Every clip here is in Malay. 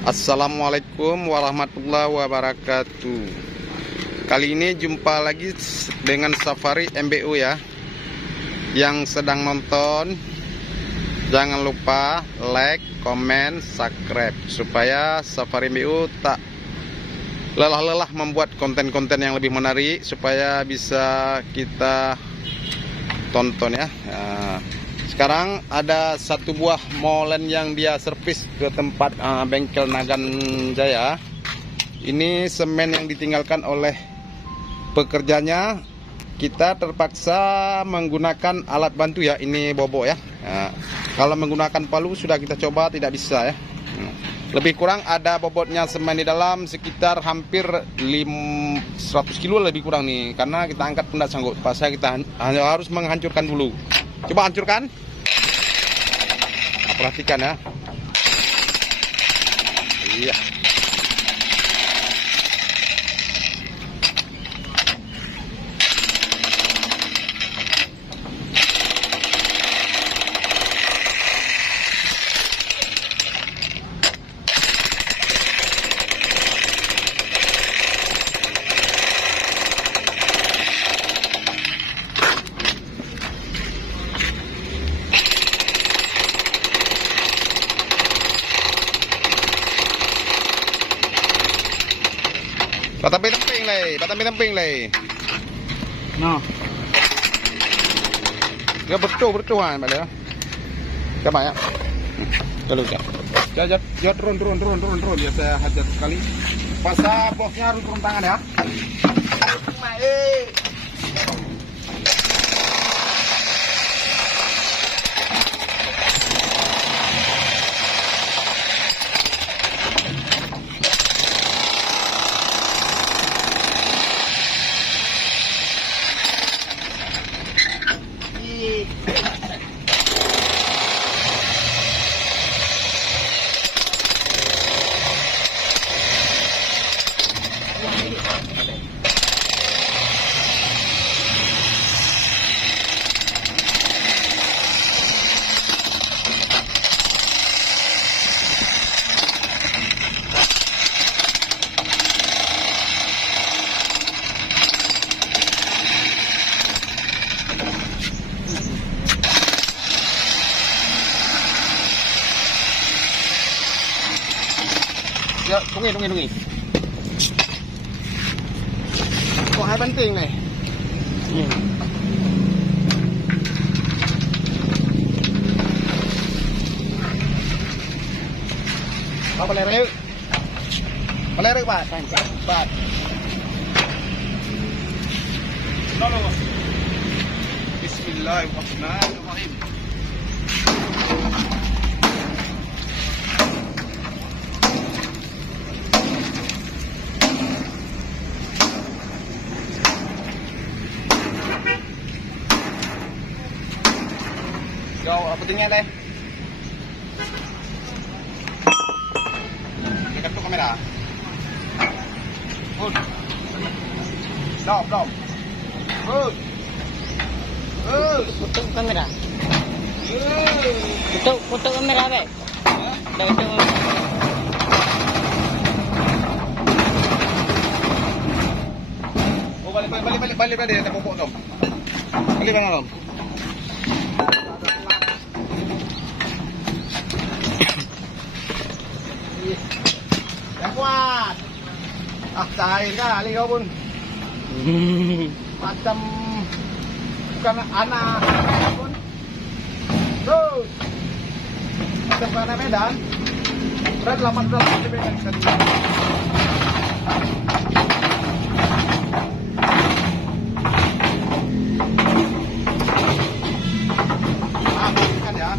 Assalamualaikum warahmatullahi wabarakatuh. Kali ini jumpa lagi dengan Safari MBU ya. Yang sedang nonton, jangan lupa like, komen, subscribe supaya Safari MBU tak lelah-lelah membuat konten-konten yang lebih menarik supaya bisa kita tonton ya. Sekarang ada satu buah molen yang dia servis ke tempat bengkel Nagan Jaya. Ini semen yang ditinggalkan oleh pekerjanya. Kita terpaksa menggunakan alat bantu ya. Ini bobok ya. Kalau menggunakan palu sudah kita coba tidak bisa ya. Lebih kurang ada bobotnya semen di dalam sekitar hampir 100 kilo lebih kurang nih. Karena kita angkat pun tidak sanggup. Pasnya kita hanya harus menghancurkan dulu. Coba hancurkan. Nah, perhatikan ya. Iya. Patang-patang lay. No. Ya betul kan balik ya. Coba ya. Kalau ya turun ya saya hajar sekali. Pasal bosnya harus turun tangan ya. Ya, tunggu. Kok hai penting nih. Apa lerek? Lerek, Pak. Pak. Bismillahirrahmanirrahim. Go, putingnya deh. Dekat tuh kamera. Good. Stop. Good. Putuk kamera. Putuk kamera be. Dah putuk kamera. Oh, balik dia pokok dong. Balik bang dong. Yang kuat. Cair kali kau pun. Macam bukan anak pun. Terus. Macam anak Medan. Berat lama di Medan sekali. Kan ya.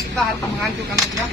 Kita harus menghancurkan saja.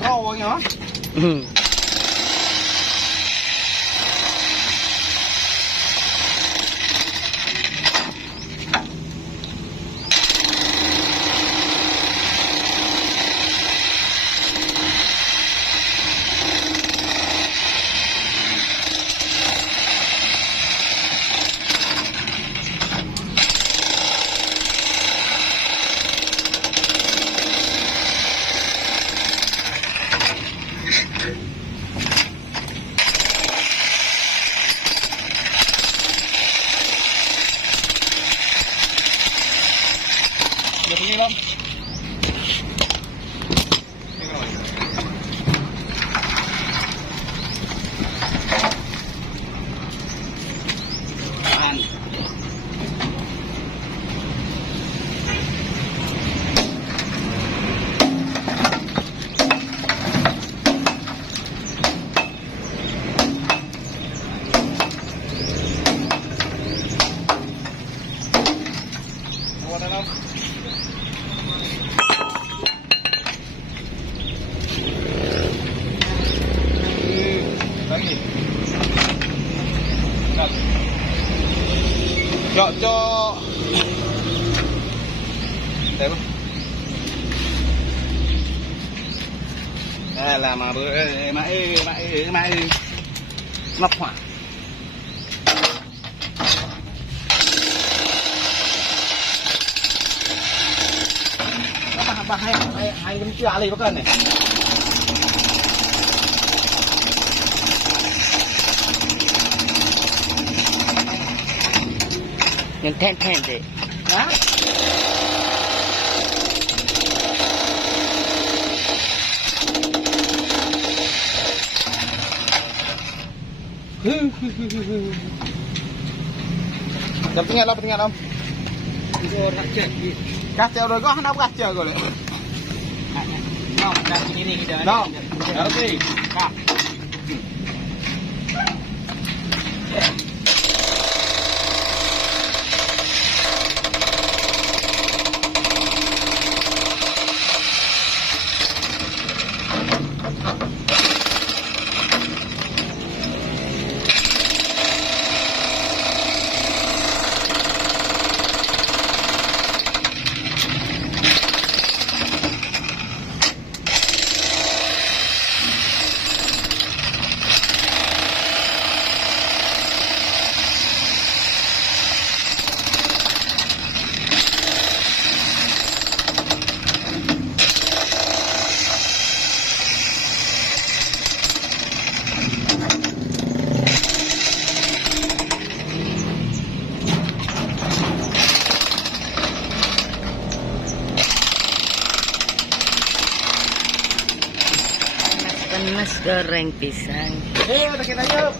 Raw ya. Udah bunyi belum? Tahan. Awal dalam. Lagi. Cok. Tengok. Là mà bữa mà ngập hỏa. Hai jam kia alih bukan ni. Yang ten deh. Ha? Pentingnya om. Itu orang cek. Kaca udah kau hendak kaca kau le. No, dah ini kita. No. Okey. Kak. Panas goreng pisang. Udah kita yuk.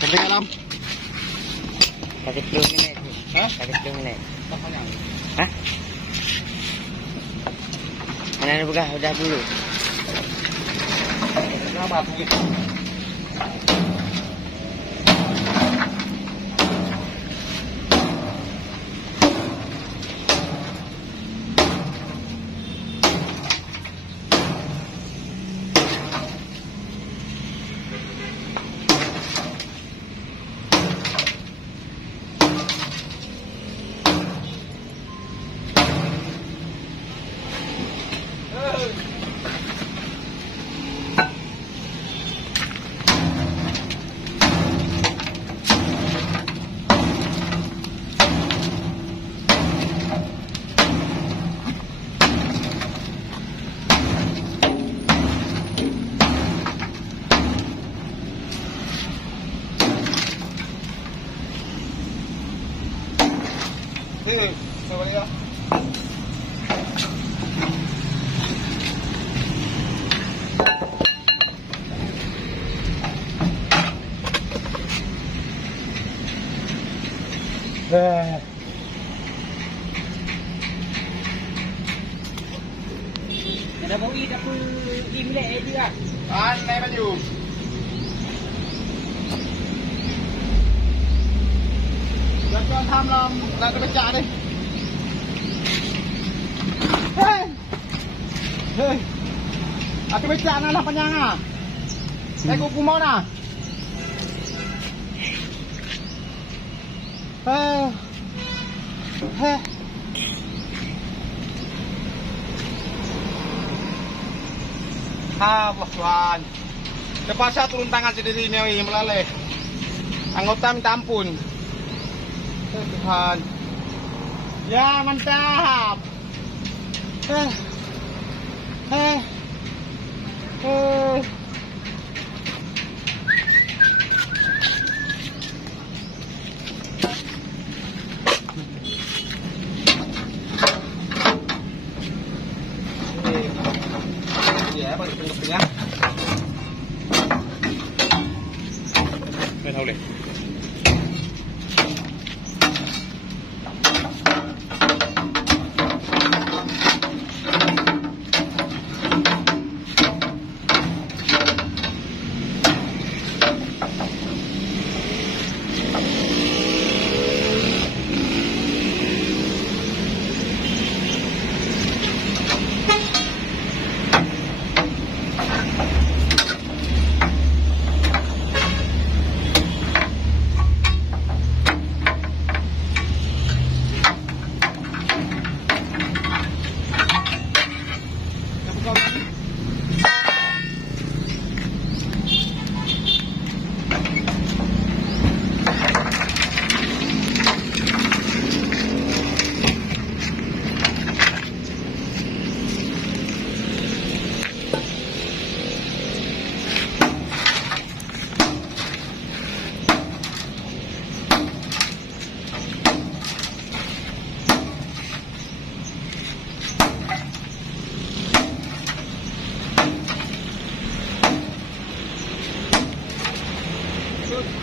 Ketinggalan. 30 minit. Hah? 30 minit. Apa yang? Hah? Mana buka udah dulu. Kenapa tuh gitu? Ada bui dapur di milik dia. Aneh baju. Jangan cho tham làm cái bạch chạ đi. Hey. Hey. Cái bạch chạ này là panjang à? Đây cô cú món à? Hey. Hey. Allah Tuhan. Terpaksa turun tangan sendiri ini melalui. Anggota minta ampun. Tuhan. Ya mantap. Ya, bagi penutupnya.ไม่เท่าเลย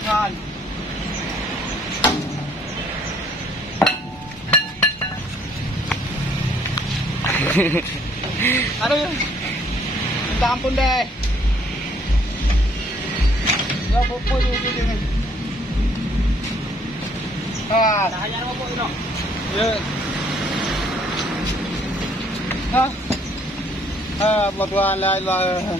Tuhan. Aduh, minta ampun deh. Ya bopo ini. Hanya bopo ini. Ya. Tuhan la ilaha.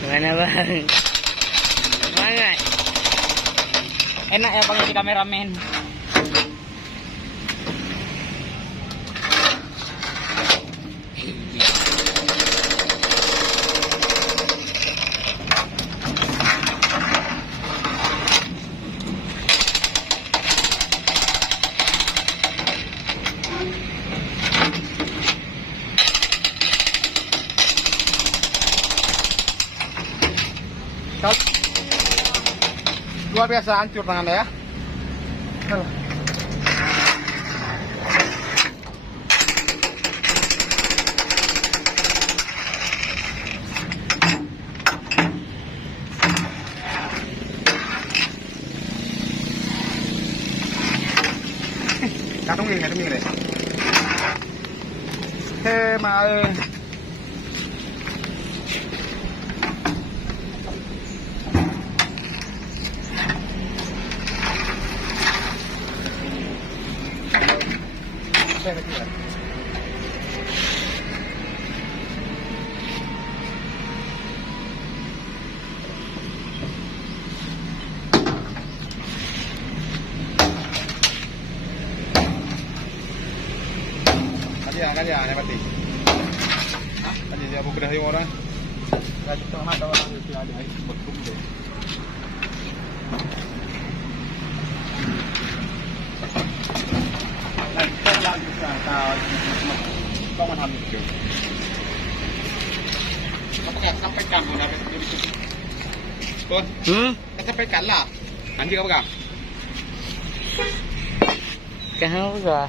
Gimana bang? Semangat. Enak ya bang jadi kameramen. Luar biasa hancur tangannya ya. Cả miếng này. Thế mà ơi. Kaya aneh pati. Hah? Tadi dia aku bedah orang. Tadi tu ada orang itu ada air betul deh. Lagi tahu. Kau mana hamil tu? Sampai kamu dah betul. Tuan. Sampai kalah. Anjing apa kah? Kau apa?